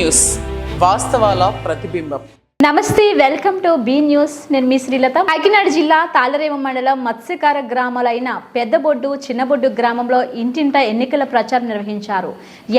News, వాస్తవాల ప్రతిబింబం. నమస్తే, welcome to be news. నేను మీ శ్రీలత. కాకినాడ జిల్లా తాళరేవు మండలం మత్స్యకార గ్రామాలైన పెద్దబొడ్డు, చిన్నబొడ్డు గ్రామంలో ఇంటింట ఎన్నికల ప్రచారం నిర్వహించారు.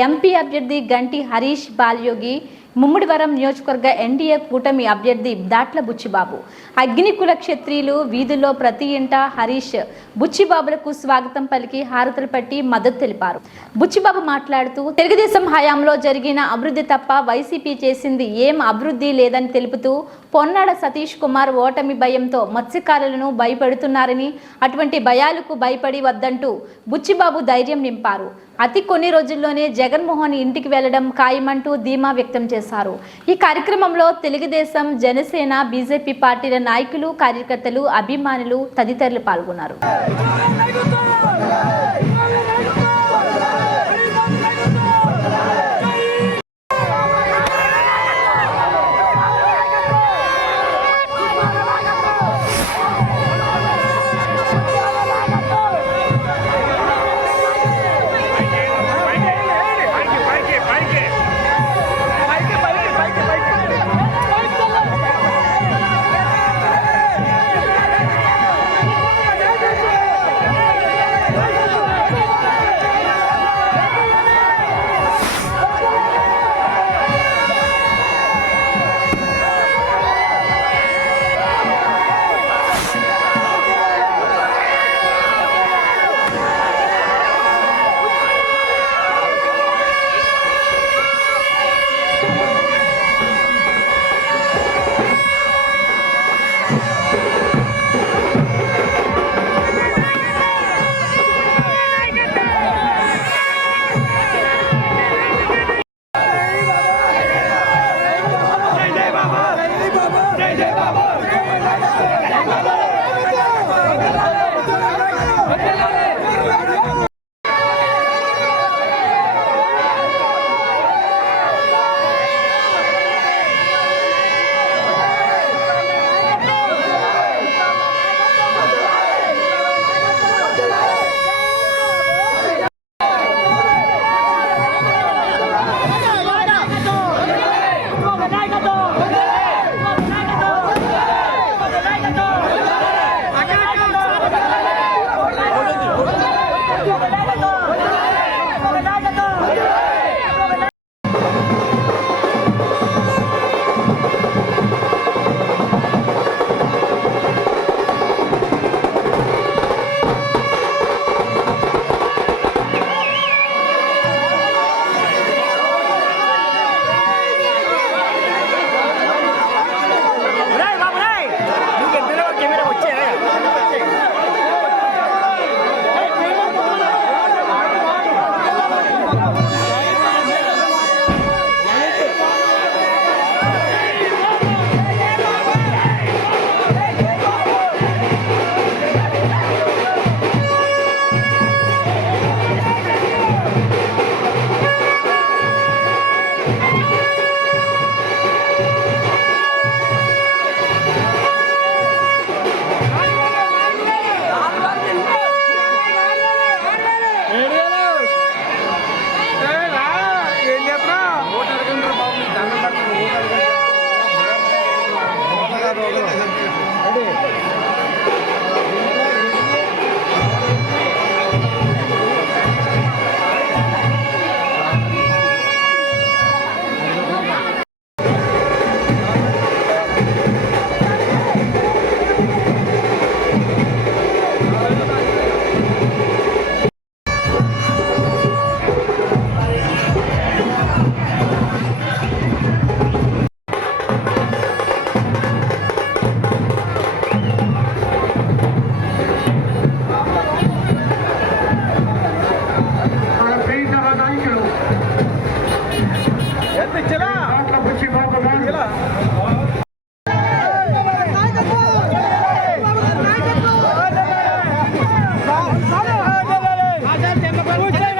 ఎంపీ అభ్యర్థి గంటి హరీష్ బాలయోగి, ముమ్మిడివరం నియోజకవర్గ ఎన్డీఏ కూటమి అభ్యర్థి దాట్ల బుచ్చిబాబు, అగ్నికుల క్షత్రియులు వీధుల్లో ప్రతి ఇంట హరీష్, బుచ్చిబాబులకు స్వాగతం పలికి హారతులు పట్టి మద్దతు తెలిపారు. బుచ్చిబాబు మాట్లాడుతూ తెలుగుదేశం హయాంలో జరిగిన అభివృద్ధి తప్ప వైసీపీ చేసింది ఏం అభివృద్ధి లేదని తెలుపుతూ పొన్నాడ సతీష్ కుమార్ ఓటమి భయంతో మత్స్యకారులను భయపెడుతున్నారని, అటువంటి భయాలకు భయపడి వద్దంటూ బుచ్చిబాబు ధైర్యం నింపారు. అతి కొన్ని రోజుల్లోనే జగన్మోహన్ ఇంటికి వెళ్లడం ఖాయమంటూ ధీమా వ్యక్తం చేశారు. ఈ కార్యక్రమంలో తెలుగుదేశం, జనసేన, బీజేపీ పార్టీల నాయకులు, కార్యకర్తలు, అభిమానులు తదితరులు పాల్గొన్నారు.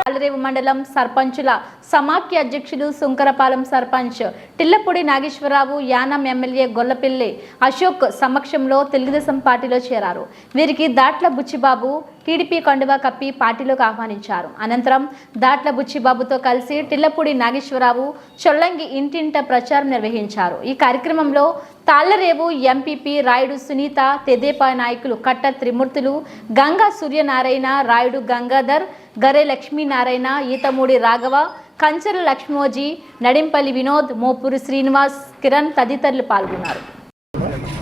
తాళరేవు మండలం సర్పంచుల సమాఖ్య అధ్యక్షులు సుంకరపాలెం సర్పంచ్ టిల్లపూడి నాగేశ్వరరావు, యానం ఎమ్మెల్యే గొల్లపిల్లి అశోక్ సమక్షంలో తెలుగుదేశం పార్టీలో చేరారు. వీరికి దాట్ల బుచ్చిబాబు, టీడీపీ కండువా కప్పి పార్టీలోకి ఆహ్వానించారు. అనంతరం దాట్ల బుచ్చిబాబుతో కలిసి టిల్లపూడి నాగేశ్వరరావు చొల్లంగి ఇంటింట ప్రచారం నిర్వహించారు. ఈ కార్యక్రమంలో తాళ్లరేవు ఎంపీపీ రాయుడు సునీత, తెదేపా నాయకులు కట్ట త్రిమూర్తులు, గంగా సూర్యనారాయణ, రాయుడు గంగాధర్, గరే లక్ష్మీనారాయణ, ఈతమూడి రాఘవ, కంచెల లక్ష్మోజీ, నడింపల్లి వినోద్, మోపూరు శ్రీనివాస్, కిరణ్ తదితరులు పాల్గొన్నారు.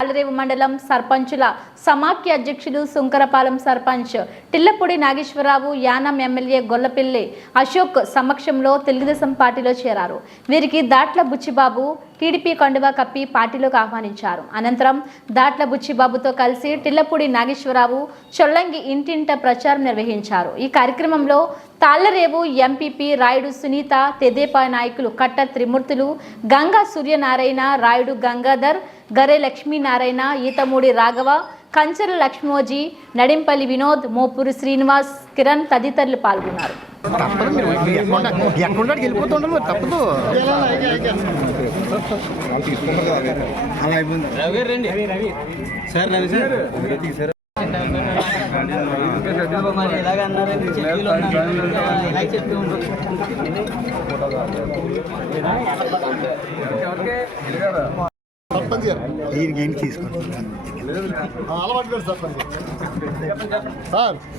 తాళ్లరేవు మండలం సర్పంచుల సమాఖ్య అధ్యక్షులు సుంకరపాలెం సర్పంచ్ టిల్లపూడి నాగేశ్వరరావు, యానం ఎమ్మెల్యే గొల్లపిల్లి అశోక్ సమక్షంలో తెలుగుదేశం పార్టీలో చేరారు. వీరికి దాట్ల బుచ్చిబాబు టీడీపీ కండువా కప్పి పార్టీలోకి ఆహ్వానించారు. అనంతరం దాట్ల బుచ్చిబాబుతో కలిసి టిల్లపూడి నాగేశ్వరరావు చొల్లంగి ఇంటింట ప్రచారం నిర్వహించారు. ఈ కార్యక్రమంలో తాళ్లరేవు ఎంపీపీ రాయుడు సునీత, తెదేపా నాయకులు కట్ట త్రిమూర్తులు, గంగా సూర్యనారాయణ, రాయుడు గంగాధర్, గరే లక్ష్మీనారాయణ, ఈతమూడి రాఘవ, కంచెల లక్ష్మోజీ, నడింపల్లి వినోద్, మోపూరు శ్రీనివాస్, కిరణ్ తదితరులు పాల్గొన్నారు.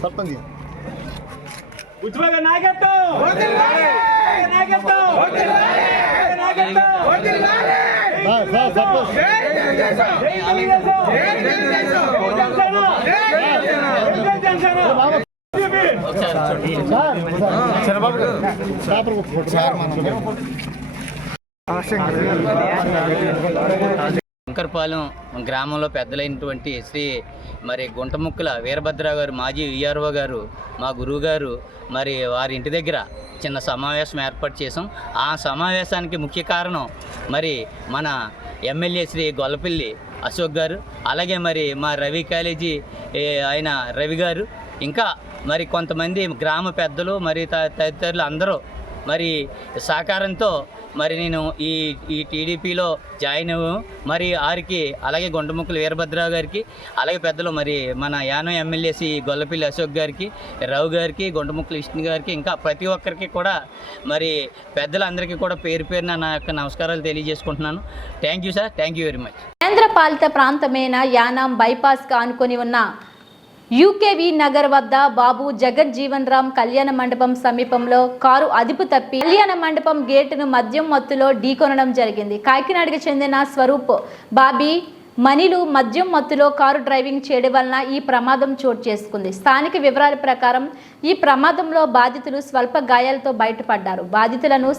సర్పంచ్ ఉజ్వల నాయకత్వం శంకరపాలెం గ్రామంలో పెద్దలైనటువంటి శ్రీ గుంటముక్కల వీరభద్రరావు గారు, మాజీ విఆర్ఓ గారు, మా గురువు గారు వారి ఇంటి దగ్గర చిన్న సమావేశం ఏర్పాటు చేసాం. ఆ సమావేశానికి ముఖ్య కారణం మన ఎమ్మెల్యే శ్రీ గొల్లపిల్లి అశోక్ గారు, అలాగే మా రవి కాలేజీ ఆయన రవి గారు, ఇంకా కొంతమంది గ్రామ పెద్దలు తదితరులు అందరూ సహకారంతో నేను ఈ టీడీపీలో జాయిన్ అవ్వాము. వారికి అలాగే గుంటముక్కల వీరభద్రరావు గారికి, అలాగే పెద్దలు మన యానం ఎమ్మెల్యే శ్రీ గొల్లపిల్లి అశోక్ గారికి, రావు గారికి, గుంటముక్కల విష్ణు గారికి, ఇంకా ప్రతి ఒక్కరికి కూడా పెద్దలందరికీ కూడా పేరు పేరున నా యొక్క నమస్కారాలు తెలియజేసుకుంటున్నాను. Thank you sir, thank you very much. కేంద్రపాలిత ప్రాంతమైన యానాం బైపాస్గా ఆనుకొని ఉన్న యూకేవి నగర్ వద్ద బాబు జగజ్జీవన్ రామ్ కళ్యాణ మండపం సమీపంలో కారు అదుపు తప్పి కళ్యాణ మండపం గేటును మద్యం మత్తులో ఢీకొనడం జరిగింది. కాకినాడకు చెందిన స్వరూప్ బాబీ మణిలు మద్యం మత్తులో కారు డ్రైవింగ్ చేయడం వలన ఈ ప్రమాదం చోటు చేసుకుంది. స్థానిక వివరాల ప్రకారం ఈ ప్రమాదంలో బాధితులు స్వల్ప గాయాలతో బయటపడ్డారు. బాధితులను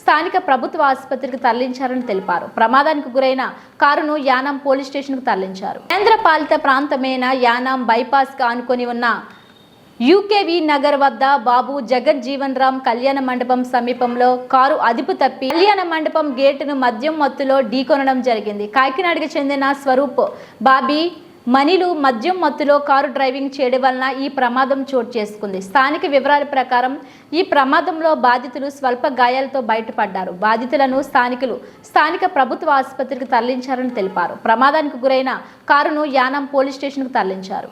స్థానిక ప్రభుత్వ ఆసుపత్రికి తరలించారని తెలిపారు. ప్రమాదానికి గురైన కారును యానాం పోలీస్ స్టేషన్కు తరలించారు. కేంద్రపాలిత ప్రాంతమైన యానాం బైపాస్గా ఆనుకొని ఉన్న యూకేవి నగర్ వద్ద బాబు జగజ్జీవన్ రామ్ కళ్యాణ మండపం సమీపంలో కారు అదుపు తప్పి కళ్యాణ మండపం గేటును మద్యం మత్తులో ఢీకొనడం జరిగింది. కాకినాడకు చెందిన స్వరూప్ బాబీ మణిలు మద్యం మత్తులో కారు డ్రైవింగ్ చేయడం వలన ఈ ప్రమాదం చోటు చేసుకుంది. స్థానిక వివరాల ప్రకారం ఈ ప్రమాదంలో బాధితులు స్వల్ప గాయాలతో బయటపడ్డారు. బాధితులను స్థానిక ప్రభుత్వ ఆసుపత్రికి తరలించారని తెలిపారు. ప్రమాదానికి గురైన కారును యానాం పోలీస్ స్టేషన్కు తరలించారు.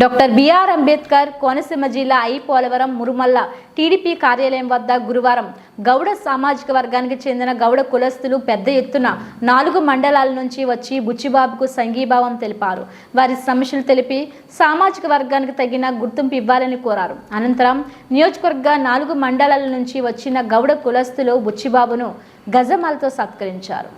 డాక్టర్ బిఆర్ అంబేద్కర్ కోనసీమ జిల్లా పోలవరం మురుమల్ల టీడీపీ కార్యాలయం వద్ద గురువారం గౌడ సామాజిక వర్గానికి చెందిన గౌడ కులస్తులు పెద్ద ఎత్తున 4 మండలాల నుంచి వచ్చి బుచ్చిబాబుకు సంఘీభావం తెలిపారు. వారి సమస్యలు తెలిపి సామాజిక వర్గానికి తగిన గుర్తింపు ఇవ్వాలని కోరారు. అనంతరం నియోజకవర్గ 4 మండలాల నుంచి వచ్చిన గౌడ కులస్తులు బుచ్చిబాబును గజమాలతో సత్కరించారు.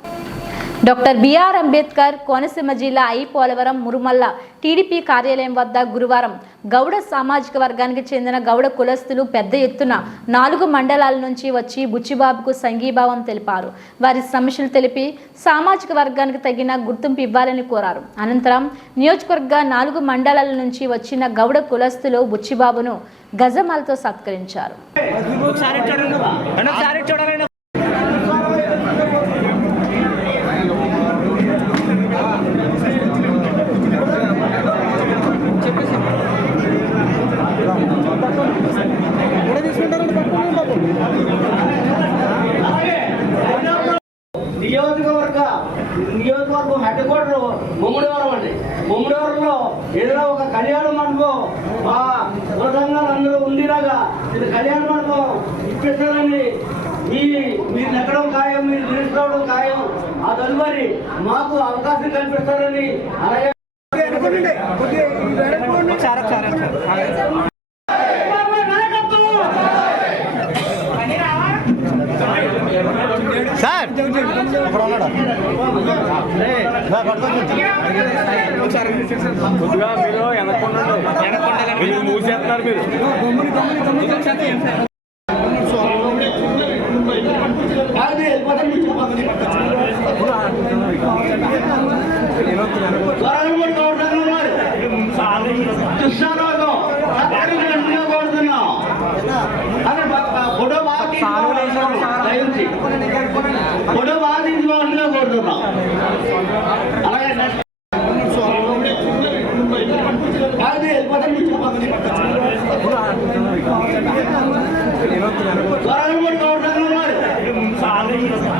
డాక్టర్ బిఆర్ అంబేద్కర్ కోనసీమ జిల్లా పోలవరం మురుమల్ల టీడీపీ కార్యాలయం వద్ద గురువారం గౌడ సామాజిక వర్గానికి చెందిన గౌడ కులస్తులు పెద్ద ఎత్తున 4 మండలాల నుంచి వచ్చి బుచ్చిబాబుకు సంఘీభావం తెలిపారు. వారి సమస్యలు తెలిపి సామాజిక వర్గానికి తగిన గుర్తింపు ఇవ్వాలని కోరారు. అనంతరం నియోజకవర్గ 4 మండలాల నుంచి వచ్చిన గౌడ కులస్తులు బుచ్చిబాబును గజమాలతో సత్కరించారు. నియోజకవర్గం హెడ్ క్వార్టర్ ముమ్మడివరం అండి. ముమ్మడివరంలో ఏదైనా ఒక కళ్యాణ మండపం మా సంఘాలు అందరూ ఉండేలాగా ఇది కళ్యాణ మండపం ఇప్పిస్తారని మీరు నెక్కడం ఖాయం, మీరు నిలుచుకోవడం ఖాయం. ఆ తదుపరి మాకు అవకాశం కల్పిస్తారని అలాగే సార్ కొద్దిగా మీరు వెనక్కుండాలి, మూసేస్తున్నారు మీరు. ఫోటో బాగా అందులో కోరుతున్నాం. అలాగే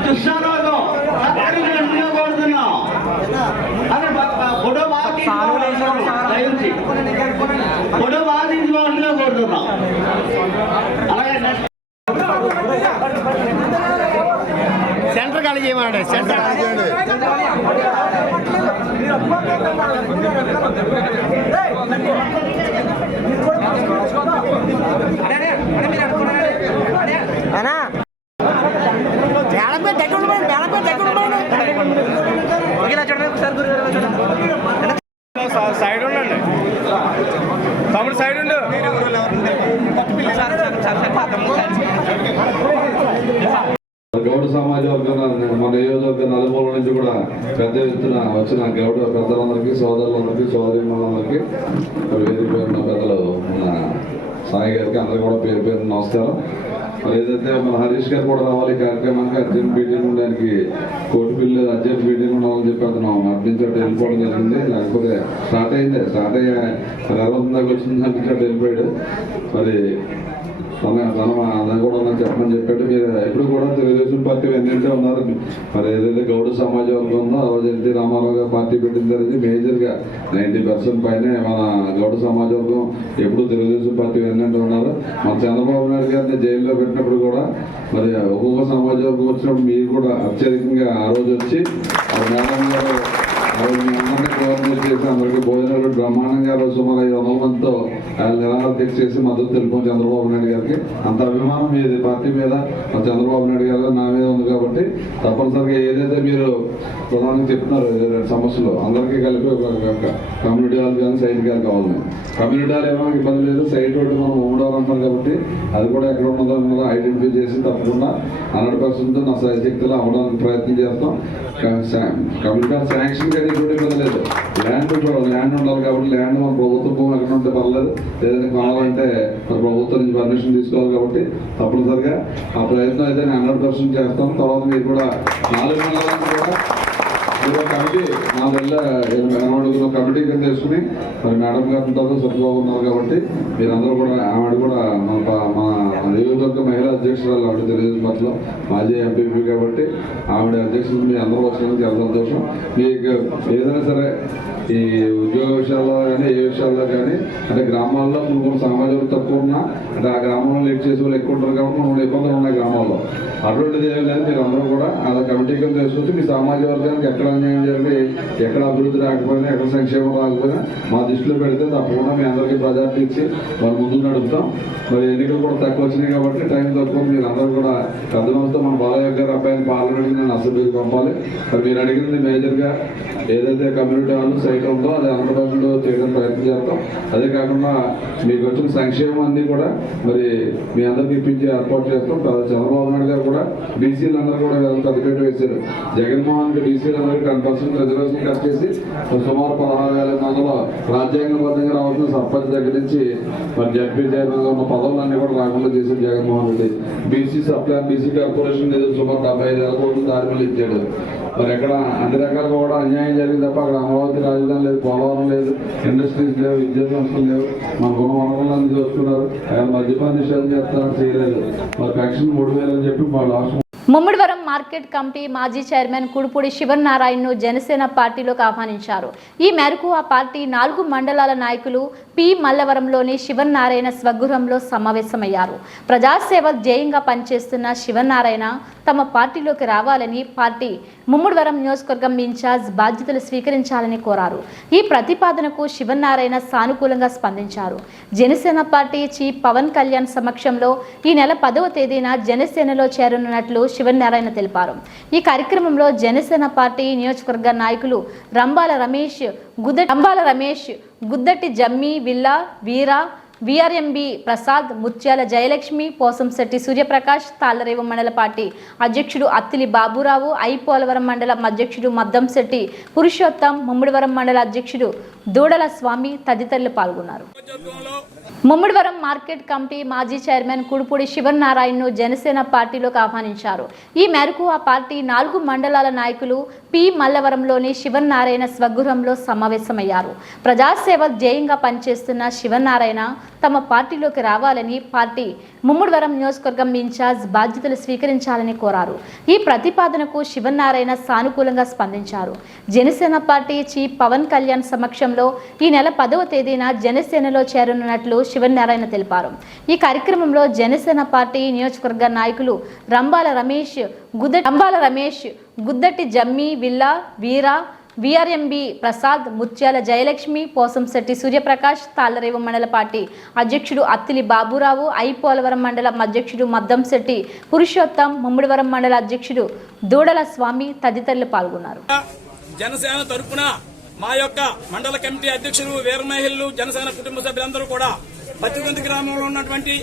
కృష్ణారాగం కోరుతున్నాం. అదే ఫోటో బాగా ఫోటో బాగా అందులో కోరుతున్నాం. అలాగే సెంటర్ ఖాళీ చేయమండి. సెంటర్ ఖాళీ చేయండి. సైడ్ ఉండండి తమ్ముడు, సైడ్ ఉండు. గౌడ సమాజ వర్గం మన నియోజకవర్గ నలుమూల నుంచి కూడా పెద్ద ఎత్తున వచ్చిన గౌడ పెద్దలందరికీ, సోదరులందరికీ, సోదరీమణులందరికీ, వేదిక ఉన్న పెద్దలు మన సాయి గారికి అందరికీ కూడా పేరు పేరు నమస్కారం. ఏదైతే మన హరీష్ గారు కూడా రావాలి ఈ కార్యక్రమానికి, అర్జెంట్ మీటింగ్ ఉండడానికి కోటిపల్లి అర్జెంట్ మీటింగ్ ఉండాలని చెప్పి అతను అర్జించట్టు వెళ్ళిపోవడం జరిగింది. లేకపోతే స్టార్ట్ అయ్యి దాకా వచ్చింది అర్జించట్టు వెళ్ళిపోయాడు. మరి తన కూడా చెప్పమని చెప్పాడు. మీరు ఎప్పుడు కూడా తెలుగుదేశం పార్టీ వెన్నంటే ఉన్నారు. మరి ఏదైతే గౌడ సమాజ వర్గం ఉందో ఆ రోజు ఎన్టీ రామారావు గారు పార్టీ పెట్టిన తర్వాత మేజర్గా 90% పైనే మన గౌడ సమాజ వర్గం ఎప్పుడు తెలుగుదేశం పార్టీ వెన్నంటే ఉన్నారు. మన చంద్రబాబు నాయుడు గారిని జైల్లో పెట్టినప్పుడు కూడా మరి ఒక్కొక్క సమాజ వర్గం వచ్చినప్పుడు మీరు కూడా అత్యధికంగా ఆ రోజు వచ్చి మేడం గారు అందరినీ గవర్నమెంట్ చేసి అందరికీ భోజనాలు బ్రహ్మాండంగా సుమారు 500 మందితో నిరాహార దీక్ష చేసి మద్దతు తెలుపు చంద్రబాబు నాయుడు గారికి. అంత అభిమానం మీది పార్టీ మీద, చంద్రబాబు నాయుడు గారు నా మీద ఉంది. కాబట్టి తప్పనిసరిగా ఏదైతే మీరు ప్రధానంగా చెప్తున్నారు సమస్యలు అందరికీ కలిపి ఒక కమ్యూనిటీ హాల్ కానీ సైట్ కానీ కావాలి. కమ్యూనిటీ హాల్ ఏమో ఇబ్బంది లేదు, సైట్ ఒకటి మనం మూడోలు అంటాం కాబట్టి అది కూడా ఎక్కడ ఉన్నదో ఐడెంటిఫై చేసి తప్పకుండా 100% నా శక్తిలో అవ్వడానికి ప్రయత్నం చేస్తాం. కమ్యూనిటీ హాల్ శాంక్షన్ కానీ కూడా ఇబ్బంది లేదు. ల్యాండ్ ఉండాలి కాబట్టి ల్యాండ్ మన ప్రభుత్వం భూమి ఎక్కడ ఉంటే పర్లేదు, ఏదైనా కావాలంటే మన ప్రభుత్వం నుంచి పర్మిషన్ తీసుకోవాలి. కాబట్టి తప్పనిసరిగా ఆ ప్రయత్నం అయితే నేను 100% చేస్తాం. తర్వాత మీరు కూడా 4 మండలాలను కూడా కమిటీ 4 నెలల కమిటీ కింద వేసుకుని మరి మేడం గారు ఉంటారు, సత్యబాబు ఉన్నారు కాబట్టి మీరందరూ కూడా ఆవిడ కూడా మా నియోజకవర్గ మహిళా అధ్యక్షురాలు ఆవిడ తెలుగుదేశం పార్టీలో మాజీ ఎంపీపీ కాబట్టి ఆవిడ అధ్యక్షులు మీ అందరూ వచ్చినందుకు చాలా సంతోషం. మీకు ఏదైనా సరే ఈ ఉద్యోగ విషయాల్లో కానీ ఏ విషయాల్లో కానీ అంటే గ్రామాల్లో కొన్ని సమాజం తక్కువ ఉన్నా అంటే ఆ గ్రామంలో లీడ్ చేసే వాళ్ళు ఎక్కువ ఉంటారు కాబట్టి కొన్ని ఇబ్బందులు ఉన్నాయి గ్రామాల్లో. అటువంటిది ఏం లేదు, మీరు అందరూ కూడా ఆ కమిటీ కింద తీసుకొచ్చి మీ సామాజిక వర్గానికి ఎక్కడ అన్యాయం జరిగి ఎక్కడ అభివృద్ధి రాకపోయినా ఎక్కడ సంక్షేమం రాకపోయినా మా దృష్టిలో పెడితే తప్పకుండా మీ అందరికీ ప్రజార్టీ ఇచ్చి మరి ముందుకు నడుపుతాం. మరి ఎన్నికలు కూడా తక్కువ వచ్చినాయి కాబట్టి టైం తక్కువ, మీరు అందరూ కూడా పెద్ద మనసుతో మన బాలయ్య గారి అబ్బాయిని పార్లమెంట్కి నేను అసెంబ్లీకి పంపాలి. మరి మీరు అడిగింది మేజర్గా ఏదైతే కమ్యూనిటీ హాల్ సైట్ ఉందో అది ఆంధ్రప్రదేశ్లో చేయడం ప్రయత్నం చేస్తాం. అదే కాకుండా మీకు వచ్చిన సంక్షేమం అన్నీ కూడా మరి మీ అందరికీ ఇప్పించి ఏర్పాటు చేస్తాం. చంద్రబాబు నాయుడు గారు కూడా బీసీలు అందరూ కూడా పెద్దపేట వేశారు. జగన్మోహన్కి బీసీలు అందరికీ 10% రిజర్వేషన్ కట్ చేసి సుమారు 16,500 రాజ్యాంగబద్ధంగా రావాల్సిన సర్పంచ్ దగ్గర నుంచి మరి జడ్పీ చైర్మన్గా ఉన్న పదవులన్నీ కూడా రాకుండా చేశారు Jaganmohan Reddy. BC supply BC corporation నిధులు సుమారు 75,000 కోట్లు దారి ఇచ్చాడు. మరి ఎక్కడ అన్ని రకాలుగా కూడా అన్యాయం జరిగింది తప్ప అక్కడ అమరావతి రాజధాని లేదు, పోలవరం లేదు, ఇండస్ట్రీస్ లేవు, విద్యా సంస్థలు లేవు. మన గుణ వనరులను చూస్తున్నారు. ఆయన మద్యపాన నిషేధం చేస్తారని చేయలేదు. మరి పెన్షన్ 3,000 అని చెప్పి మా లాస్ట్ ముమ్మిడివరం మార్కెట్ కమిటీ మాజీ చైర్మన్ కుడుపూడి శివనారాయణను జనసేన పార్టీలోకి ఆహ్వానించారు. ఈ మేరకు ఆ పార్టీ 4 మండలాల నాయకులు పి మల్లవరంలోని శివనారాయణ స్వగృహంలో సమావేశమయ్యారు. ప్రజాసేవ ధ్యేయంగా పనిచేస్తున్న శివనారాయణ తమ పార్టీలోకి రావాలని పార్టీ ముమ్మిడివరం నియోజకవర్గం ఇన్ఛార్జ్ బాధ్యతలు స్వీకరించాలని కోరారు. ఈ ప్రతిపాదనకు శివనారాయణ సానుకూలంగా స్పందించారు. జనసేన పార్టీ చీఫ్ పవన్ కళ్యాణ్ సమక్షంలో ఈ నెల 10వ తేదీన జనసేనలో చేరనున్నట్లు శివనారాయణ తెలిపారు. ఈ కార్యక్రమంలో జనసేన పార్టీ నియోజకవర్గ నాయకులు రంబాల రమేష్, గుద్దటి జమ్మి, విల్లా వీరా, విఆర్ఎంబి ప్రసాద్, ముత్యాల జయలక్ష్మి, పోసంశెట్టి సూర్యప్రకాష్, తాళ్లరేవు మండల పార్టీ అధ్యక్షుడు అత్తిలి బాబురావు, పోలవరం మండలం అధ్యక్షుడు మద్దంశెట్టి పురుషోత్తం, ముమ్మిడివరం మండల అధ్యక్షుడు దూడల స్వామి తదితరులు పాల్గొన్నారు. ముమ్మిడివరం మార్కెట్ కమిటీ మాజీ చైర్మన్ కుడుపూడి శివనారాయణను జనసేన పార్టీలోకి ఆహ్వానించారు. ఈ మేరకు ఆ పార్టీ 4 మండలాల నాయకులు పి మల్లవరంలోని శివనారాయణ స్వగృహంలో సమావేశమయ్యారు. ప్రజాసేవ ధ్యేయంగా పనిచేస్తున్న శివనారాయణ తమ పార్టీలోకి రావాలని పార్టీ ముమ్మిడివరం నియోజకవర్గం ఇన్ఛార్జ్ బాధ్యతలు స్వీకరించాలని కోరారు. ఈ ప్రతిపాదనకు శివనారాయణ సానుకూలంగా స్పందించారు. జనసేన పార్టీ చీఫ్ పవన్ కళ్యాణ్ సమక్షంలో ఈ నెల 10వ తేదీన జనసేనలో చేరనున్నట్లు శివనారాయణ తెలిపారు. ఈ కార్యక్రమంలో జనసేన పార్టీ నియోజకవర్గ నాయకులు రంబాల రమేష్, గుద్దటి జమ్మి, విల్లా వీరా, విఆర్ఎంబి ప్రసాద్, ముత్యాల జయలక్ష్మి, పోసంశెట్టి సూర్యప్రకాష్, తాళ్లరేవు మండల పార్టీ అధ్యక్షుడు అత్తిలి బాబురావు, పోలవరం మండలం అధ్యక్షుడు మద్దంశెట్టి పురుషోత్తం, ముమ్మిడివరం మండల అధ్యక్షుడు దూడల స్వామి తదితరులు పాల్గొన్నారు. జనసేన తరపున మా యొక్క మండల కమిటీ అధ్యక్షులు వీరమహిళలు, జనసేన కుటుంబ సభ్యులందరూ కూడా పత్తిగొంది గ్రామంలో ఉన్నటువంటి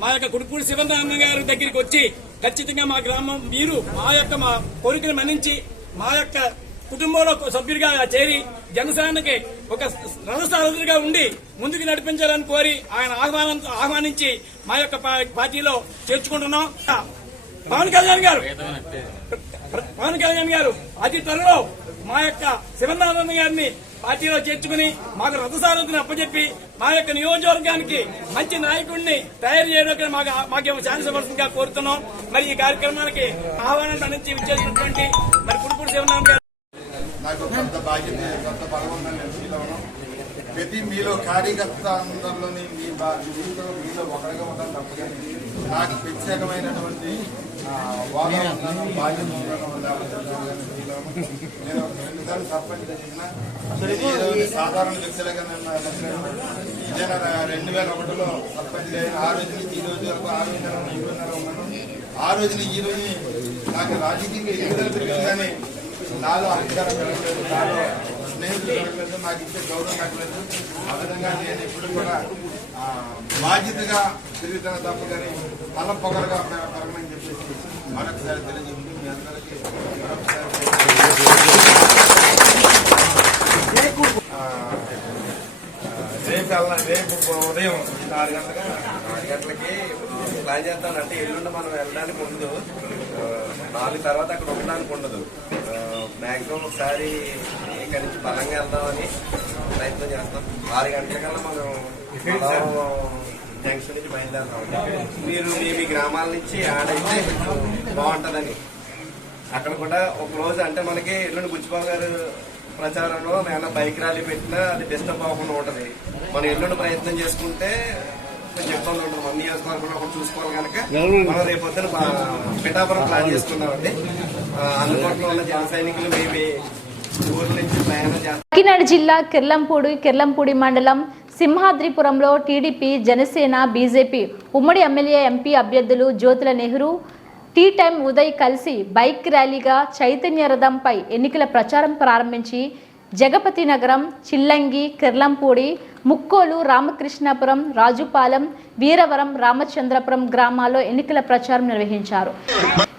మా యొక్క కుడుపూడి శివనారాయణ గారి దగ్గరికి వచ్చి ఖచ్చితంగా మా గ్రామం మీరు మా కోరికను మన్నించి మా యొక్క కుటుంబంలో సభ్యుడిగా చేరి జనసేనకి ఒక రథసారథిగా ఉండి ముందుకు నడిపించాలని కోరి ఆయన ఆహ్వానించి మా యొక్క పార్టీలో చేర్చుకుంటున్నాం. పవన్ కళ్యాణ్ గారు అతి త్వరలో మా యొక్క శివనారాయణ గారిని పార్టీలో చేర్చుకుని మాకు రథసారథిని అప్పచెప్పి మా యొక్క నియోజకవర్గానికి మంచి నాయకుడిని తయారు చేయడానికి మాకు ఛాన్స్ ఇవ్వాల్సిందిగా కోరుతున్నాం. మరి ఈ కార్యక్రమానికి ఆహ్వానాన్ని అందించి విచ్చేసినటువంటి మరి కుడుపూడి శివనారాయణ గారు నాకు కొంత బాధ్యత, కొంత బలం ఉందని ఫీల్ అవ్వడం, ప్రతి మీలో కార్యకర్త అందరిలోని మీలో ఒకరిగా ఉండడం తప్పగా నాకు ప్రత్యేకమైనటువంటి బాధ్యత నేను 2 సార్లు సర్పంచ్ చేసిన సాధారణ వ్యక్తులుగా ఇదేనా 2001లో సర్పంచ్ అయిన ఆ రోజు నుంచి ఈ రోజు వరకు 6 ఉన్నాను. ఆ రోజున ఈ రోజు నాకు రాజకీయంగా ఎదుగుదల పెరిగిందని నాలో అధికారం పెరగలేదు, నాలో స్నేహితులు పెరగలేదు, నాకు ఇచ్చే గౌరవం పెరగలేదు. ఆ విధంగా నేను ఎప్పుడు కూడా బాధ్యతగా తిరుగుతున్న తప్ప కానీ మళ్ళా పొగలుగా పెరగమని చెప్పేసి మరొకసారి తెలియజేయండి. మీ అందరికీ రేపు ఉదయం 4 గంటలకి ప్లాన్ చేస్తానంటే ఎల్లుండి మనం వెళ్ళడానికి ఉండదు, 4 తర్వాత అక్కడ ఉండడానికి ఉండదు. మ్యాక్సిమం ఒకసారి ఇక్కడి నుంచి బలంగా వెళ్దామని ప్రయత్నం చేస్తాం. 6 గంటలకల్లా మనం జంక్షన్ నుంచి బయలుదేరుతాం. మీరు మీ గ్రామాల నుంచి ఆడైతే బాగుంటుందని అక్కడ కూడా ఒక రోజు అంటే మనకి ఎల్లుండి బుచ్చిబాబు గారు ప్రచారంలో ఏమైనా బైక్ ర్యాలీ పెట్టినా అది డిస్టర్బ్ అవ్వకుండా ఉంటుంది. మనం ఎల్లుండి ప్రయత్నం చేసుకుంటే కొంచెం ఇబ్బంది ఉంటుంది. మన నియోజకవర్గంలో కూడా చూసుకోవాలి కనుక మనం రేపొద్దున పిఠాపురం ప్లాన్ చేసుకున్నామండి. అందుబాటులో ఉన్న జన సైనికులు మేము ఊరు నుంచి ప్రయాణం చేస్తాం. కాకినాడ జిల్లా కిర్లంపూడి మండలం సింహాద్రిపురంలో టీడీపీ, జనసేన, బీజేపీ ఉమ్మడి ఎమ్మెల్యే, ఎంపీ అభ్యర్థులు జ్యోతుల నెహ్రూ, టీ టైం ఉదయ్ కలిసి బైక్ ర్యాలీగా చైతన్య రథంపై ఎన్నికల ప్రచారం ప్రారంభించి జగపతి నగరం, చిల్లంగి, కిర్లంపూడి, ముక్కోలు, రామకృష్ణాపురం, రాజుపాలెం, వీరవరం, రామచంద్రపురం గ్రామాల్లో ఎన్నికల ప్రచారం నిర్వహించారు.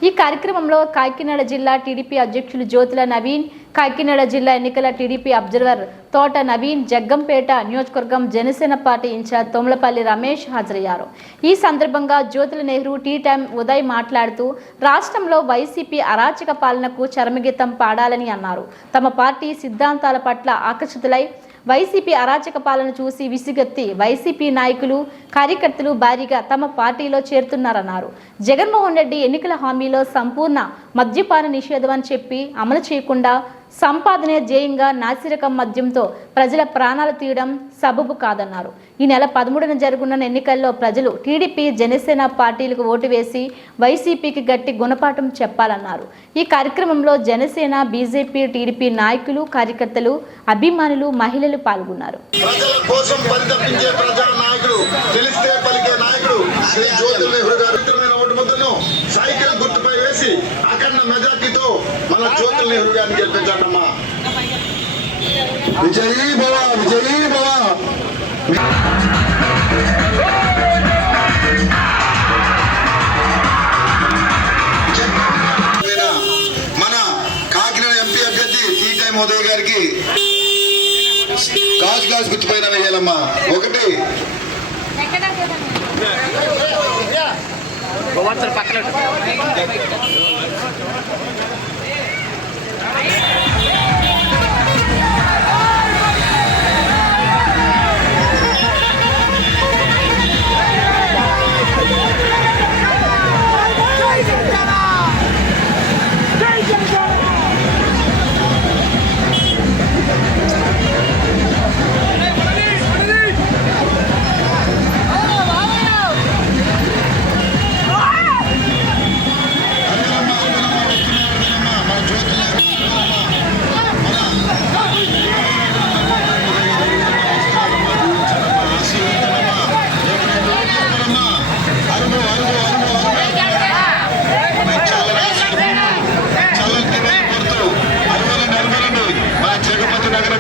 ఈ కార్యక్రమంలో కాకినాడ జిల్లా టీడీపీ అధ్యక్షులు జ్యోతుల నవీన్, కాకినాడ జిల్లా ఎన్నికల టీడీపీ అబ్జర్వర్ తోట నవీన్, జగ్గంపేట నియోజకవర్గం జనసేన పార్టీ ఇన్ఛార్జ్ తోమలపల్లి రమేష్ హాజరయ్యారు. ఈ సందర్భంగా జ్యోతుల నెహ్రూ, టీ టైం ఉదయ్ మాట్లాడుతూ రాష్ట్రంలో వైసీపీ అరాచక పాలనకు చరమగీతం పాడాలని అన్నారు. తమ పార్టీ సిద్ధాంతాల పట్ల ఆకర్షితులై వైసీపీ అరాచక పాలన చూసి విసిగెత్తి వైసీపీ నాయకులు, కార్యకర్తలు భారీగా తమ పార్టీలో చేరుతున్నారన్నారు. జగన్మోహన్ రెడ్డి ఎన్నికల హామీలో సంపూర్ణ మద్యపాన నిషేధం అని చెప్పి అమలు చేయకుండా సంపాదనే ధ్యేయంగా నాసిరకం మద్యంతో ప్రజల ప్రాణాలు తీయడం సబబు కాదన్నారు. ఈ నెల 13న జరుగుతున్న ఎన్నికల్లో ప్రజలు టీడీపీ, జనసేన పార్టీలకు ఓటు వేసి వైసీపీకి గట్టి గుణపాఠం చెప్పాలన్నారు. ఈ కార్యక్రమంలో జనసేన, బీజేపీ, టీడీపీ నాయకులు, కార్యకర్తలు, అభిమానులు, మహిళలు పాల్గొన్నారు. ప్రజల కోసం పరితపించే ప్రజా నాయకుడు, తెలిస్తే పలికే నాయకుడు శ్రీ జ్యోతుల నెహ్రూ గారు ఓటు ముద్రను సైకిల్ గుర్తుపై వేసి అఖండ మెజార్టీతో మన జ్యోతుల నెహ్రూ గారిని గెలిపించాడమ్మా. విజయీ భవ, విజయీ భవ. మన కాకినాడ ఎంపీ అభ్యర్థి టీ టైం ఉదయ్ గారికి గాజు గుర్తుపైన వేయాలమ్మా. ఒకటి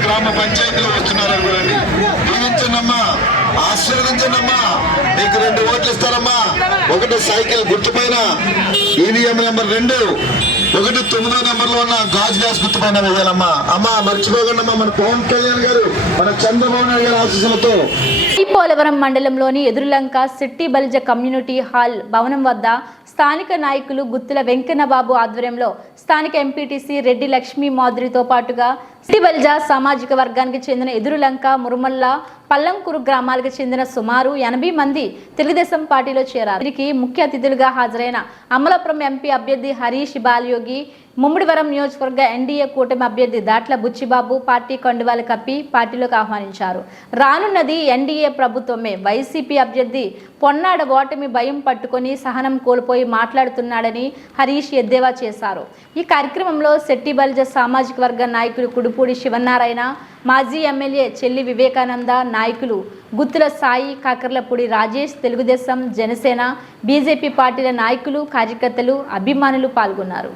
గ్రామ పంచాయతీలో వస్తున్నారు. దీవించండమ్మా, ఆశీర్వదించండమ్మా. మీకు 2 ఓట్లు ఇస్తారమ్మా. ఒకటి సైకిల్ గుర్తుపైన ఈవీఎం నెంబర్ 2, ఒకటి 9వ నెంబర్లో ఉన్న గాజు గుర్తుపైన వేయాలమ్మా. అమ్మా మర్చిపోకండి అమ్మా, మన పవన్ కళ్యాణ్ గారు, మన చంద్రబాబు నాయుడు గారి ఆశీస్సులతో పోలవరం మండలంలోని ఎదురులంక సిట్టి బలిజ కమ్యూనిటీ హాల్ భవనం వద్ద స్థానిక నాయకులు గుత్తుల వెంకన్నబాబు ఆధ్వర్యంలో స్థానిక ఎంపీటీసీ రెడ్డి లక్ష్మీ మాధురితో పాటుగా సిట్టి బలిజ సామాజిక వర్గానికి చెందిన ఎదురులంక, మురుమల్ల, పల్లంకూరు గ్రామాలకు చెందిన సుమారు 80 మంది తెలుగుదేశం పార్టీలో చేరారు. వీరికి ముఖ్య అతిథులుగా హాజరైన అమలాపురం ఎంపీ అభ్యర్థి హరీష్ బాలయోగి, ముమ్మిడివరం నియోజకవర్గ ఎన్డీఏ కూటమి అభ్యర్థి దాట్ల బుచ్చిబాబు పార్టీ కండువాలు కప్పి పార్టీలోకి ఆహ్వానించారు. రానున్నది ఎన్డీఏ ప్రభుత్వమే. వైసీపీ అభ్యర్థి పొన్నాడ ఓటమి భయం పట్టుకొని సహనం కోల్పోయి మాట్లాడుతున్నాడని హరీష్ ఎద్దేవా చేశారు. ఈ కార్యక్రమంలో శెట్టి బలిజ సామాజిక వర్గ నాయకులు కుడుపూడి శివనారాయణ, మాజీ ఎమ్మెల్యే చెల్లి వివేకానంద, నాయకులు గుత్తుల సాయి, కాకర్లపూడి రాజేష్, తెలుగుదేశం, జనసేన, బీజేపీ పార్టీల నాయకులు, కార్యకర్తలు, అభిమానులు పాల్గొన్నారు.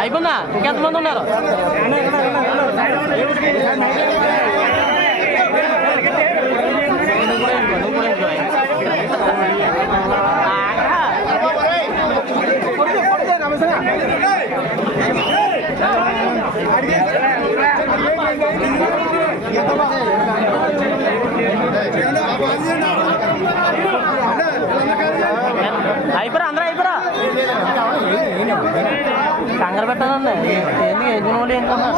అయిపోయిందా ఇంకెంతమంది ఉన్నారు? అయిపోరా అందరూ అయిపోరా కంగారు పెట్టాలండి ఏంటి ఎన్ని వాళ్ళు ఏంటన్నా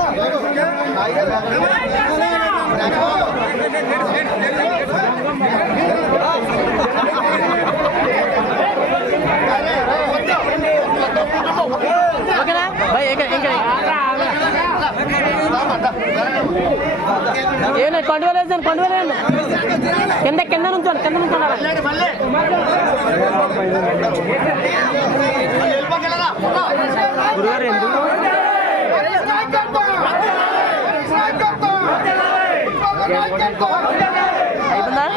ఓకేనా భయ్ ఇంకా ఏమన్నా కొండ వేసాను కొండ వేలండి కింద నుంచోండి గురుగారు ఎందుకు అయిపోయిందా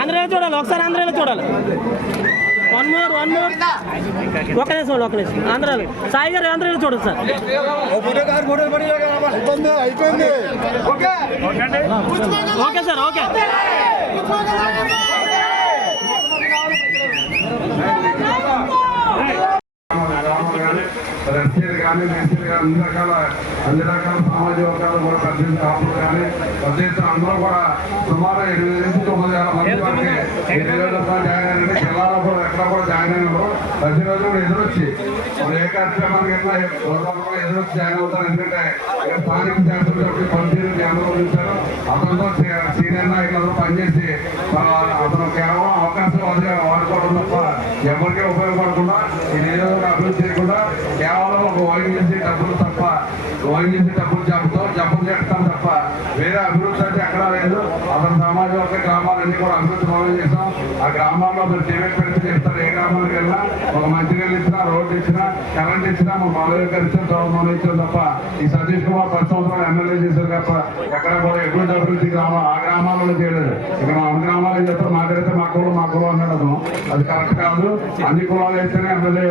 ఆంధ్రలో చూడాలి ఒకసారి ఆంధ్రలో చూడాలి వన్ మోర్ ఒక నిమిషం ఆంధ్రాలో సాయి గారు ఆంధ్రాలో చూడండి సార్ ఓకే సార్ ఓకే ఎస్సీలు కానీ ఎస్సీలు కానీ అన్ని రకాల సామాజిక వర్గాలు కూడా పెద్ద కాపులు కానీ పెద్ద ఎత్తున అందరూ కూడా సుమారు 8,000 నుంచి 9,000 మంది వరకు 7,000 జాయిన్ అయ్యారంటే జిల్లాలో కూడా ఎక్కడ కూడా జాయిన్ అయినారు. ప్రతిరోజు కూడా ఎదురొచ్చి ఏ కార్యక్రమానికి కూడా ఎదురొచ్చి జాయిన్ అవుతారు. ఎందుకంటే స్థానిక శాస్త్రజ్ఞులు పనితీరు అందరూ చూశారు. అతనితో సీనియర్ నాయకులందరూ పనిచేసి అతను కేవలం అవకాశం అదిగా వాడుకోవడం తప్ప ఎవరికీ ఉపయోగపడకుండా ఈ నియోజకవర్గం అభివృద్ధి చేయకుండా కేవలం ఒక ఓఎన్జీసీ డబ్బులు తప్ప ఓఎన్జీసీ డబ్బులు జబ్బులు చేస్తాం తప్ప వేరే అభివృద్ధి అయితే ఎక్కడా లేదు. అతని సామాజిక వర్గ గ్రామాలన్నీ కూడా అభివృద్ధి మొదలు చేస్తాం. ఆ గ్రామాల్లో మీరు టీవీ పెడితే చేస్తారు. ఏ గ్రామానికి వెళ్ళినా ఒక మంచినీళ్ళు ఇచ్చినా రోడ్డు ఇచ్చినా కరెంట్ ఇచ్చినా మొదలు ఇచ్చాం తప్ప ఈ సతీష్ కుమార్ 10 సంవత్సరాలు ఎమ్మెల్యే చేశారు తప్ప ఎక్కడ కూడా ఎటువంటి అభివృద్ధి ఆ గ్రామాలలో చేయలేదు. ఇక్కడ మన గ్రామాలు చెప్తారు మాట్లాడితే మా కులం అన్నాడు. అది కరెక్ట్ కాదు. అన్ని కులాలు అయితేనే ఎమ్మెల్యే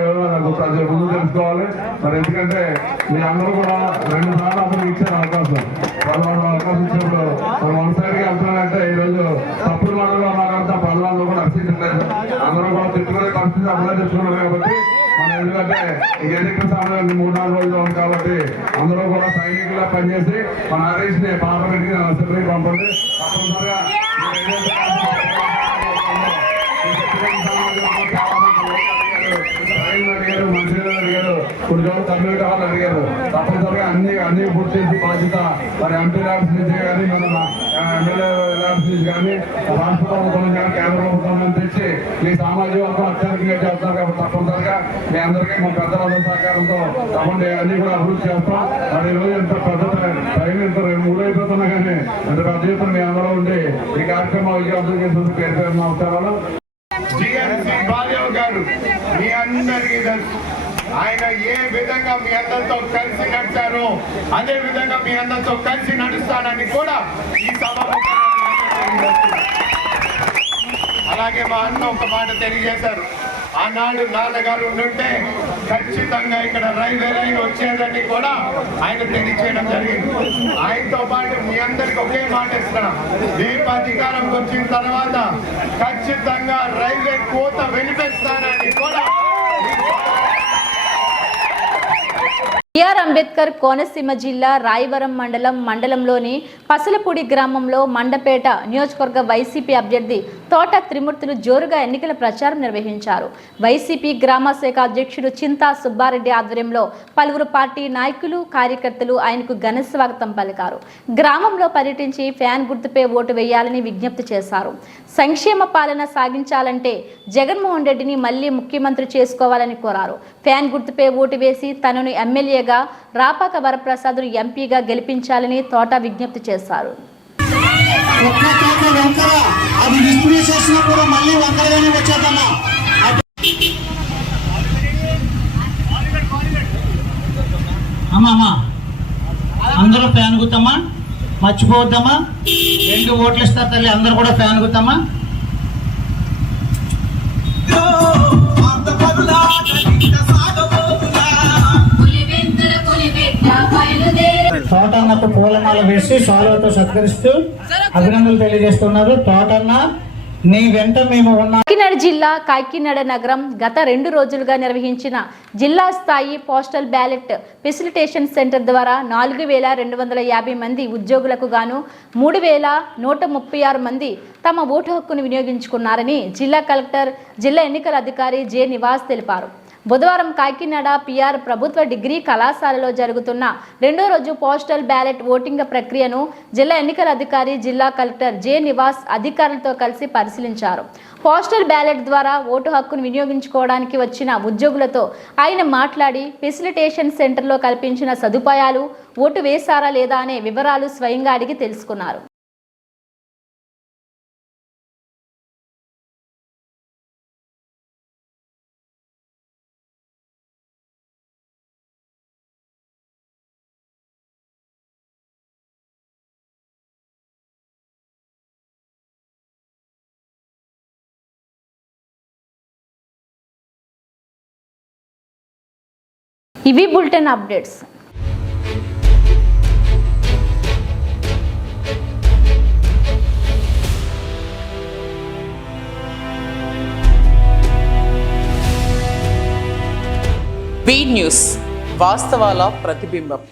అది ముందు తెలుసుకోవాలి. మరి ఎందుకంటే మీ అందరూ కూడా 2 సార్లు అతను ఇచ్చారు అవకాశం. అవకాశం ఇచ్చినప్పుడు మరి 1 సైడ్కి వెళ్తున్నారంటే ఈరోజు తప్పుడు మాటల్లో మాట్లాడితే పదవుల్లో కూడా రక్షించలేదు. అందరూ కూడా తిట్టుకునే పరిస్థితి అప్పుడే తెచ్చుకున్నారు. కాబట్టి మనం ఎందుకంటే ఈ ఎన్నికల సమయం 3-4 రోజులు ఉంది కాబట్టి అందరూ కూడా సైనికులా పనిచేసి మన హరీష్ ని పార్లమెంట్ కి అసెంబ్లీకి పంపండి. తప్పనిసరిగా మంత్రులు అడిగారు, కొన్ని రోజులు కమ్యూనిటీ హాల్ అడిగారు. తప్పనిసరిగా అన్ని పూర్తి చేసి బాధ్యత మరి ఎంపీ ల్యాబ్స్ నుంచి కానీ మన ఎమ్మెల్యే ల్యాబ్స్ నుంచి కానీ రాష్ట్ర ప్రభుత్వం కానీ కేంద్ర ప్రభుత్వం తెచ్చి మీ సామాజిక వర్గం అత్యధికంగా చేస్తారు. కాబట్టి తప్పనిసరిగా మీ అందరికీ మా పెద్దల సహకారంతో తప్పండి అన్ని కూడా అభివృద్ధి చేస్తాం. మరి ఈ రోజు ఎంత పెద్ద టైం ఎంత 3 అయిపోతున్నా కానీ ఎంత పెద్ద ఎత్తున మీ అందరూ ఉండి ఈ కార్యక్రమం విజయవంతం చేసేందుకు పేరు నమస్కారాలు. గారు మీ అందరికీ తెలుసు. ఆయన ఏ విధంగా మీ అందరితో కలిసి నడిచారో అదే విధంగా మీ అందరితో కలిసి నడుస్తానని కూడా ఈ సభ అలాగే మా అన్న ఒక మాట తెలియజేశారు. ఆనాడు నాన్నగారు ఉండుంటే ఖచ్చితంగా ఇక్కడ రైల్వే లైన్ వచ్చేదని కూడా ఆయన తెలియచేయడం జరిగింది. ఆయనతో పాటు మీ అందరికి ఒకే మాట ఇస్తున్నాం. రేపు అధికారంకి వచ్చిన తర్వాత ఖచ్చితంగా రైల్వే కోత వెలిపిస్తానని కూడా బిఆర్ అంబేద్కర్ కోనసీమ జిల్లా రాయవరం మండలంలోని పసలపూడి గ్రామంలో మండపేట నియోజకవర్గ వైసీపీ అభ్యర్థి తోట త్రిమూర్తులు జోరుగా ఎన్నికల ప్రచారం నిర్వహించారు. వైసీపీ గ్రామ శాఖ అధ్యక్షుడు చింతా సుబ్బారెడ్డి ఆధ్వర్యంలో పలువురు పార్టీ నాయకులు కార్యకర్తలు ఆయనకు ఘన స్వాగతం పలికారు. గ్రామంలో పర్యటించి ఫ్యాన్ గుర్తుపై ఓటు వేయాలని విజ్ఞప్తి చేశారు. సంక్షేమ పాలన సాగించాలంటే జగన్మోహన్ రెడ్డిని మళ్లీ ముఖ్యమంత్రి చేసుకోవాలని కోరారు. ఫ్యాన్ గుర్తుపై ఓటు వేసి తనను ఎమ్మెల్యేగా రాపాక వరప్రసాద్ ఎంపీగా గెలిపించాలని తోట విజ్ఞప్తి చేశారు. ఒక్క చోట వంకర అది డిస్ప్లే చేసినప్పుడు మళ్ళీ వంకరగానే వచ్చేద్దామా. అమ్మా అందరూ ఫ్యాన్ గుద్దమ్మా, మర్చిపోవద్దమ్మా. 2 ఓట్లు ఇస్తారు తల్లి, అందరూ కూడా ఫ్యాన్ గుద్దమ్మా. తోటన్నకు పూలమాల వేసి శాలువతో సత్కరిస్తూ అభినందనలు తెలియజేస్తున్నారు. తోటన్న నీ వెంట మేము ఉన్నాం. కాకినాడ జిల్లా కాకినాడ నగరం గత 2 రోజులుగా నిర్వహించిన జిల్లా స్థాయి పోస్టల్ బ్యాలెట్ ఫెసిలిటేషన్ సెంటర్ ద్వారా 4250 మంది ఉద్యోగులకు గాను 3136 మంది తమ ఓటు హక్కును వినియోగించుకున్నారని జిల్లా కలెక్టర్, జిల్లా ఎన్నికల అధికారి జె నివాస్ తెలిపారు. బుధవారం కాకినాడ పిఆర్ ప్రభుత్వ డిగ్రీ కళాశాలలో జరుగుతున్న 2వ రోజు పోస్టల్ బ్యాలెట్ ఓటింగ్ ప్రక్రియను జిల్లా ఎన్నికల అధికారి, జిల్లా కలెక్టర్ జె నివాస్ అధికారులతో కలిసి పరిశీలించారు. పోస్టల్ బ్యాలెట్ ద్వారా ఓటు హక్కును వినియోగించుకోవడానికి వచ్చిన ఉద్యోగులతో ఆయన మాట్లాడి ఫెసిలిటేషన్ సెంటర్లో కల్పించిన సదుపాయాలు, ఓటు వేశారా లేదా అనే వివరాలు స్వయంగా అడిగి తెలుసుకున్నారు. ఇవి బులెటిన్ అప్డేట్స్. బీ న్యూస్, వాస్తవాల ప్రతిబింబం.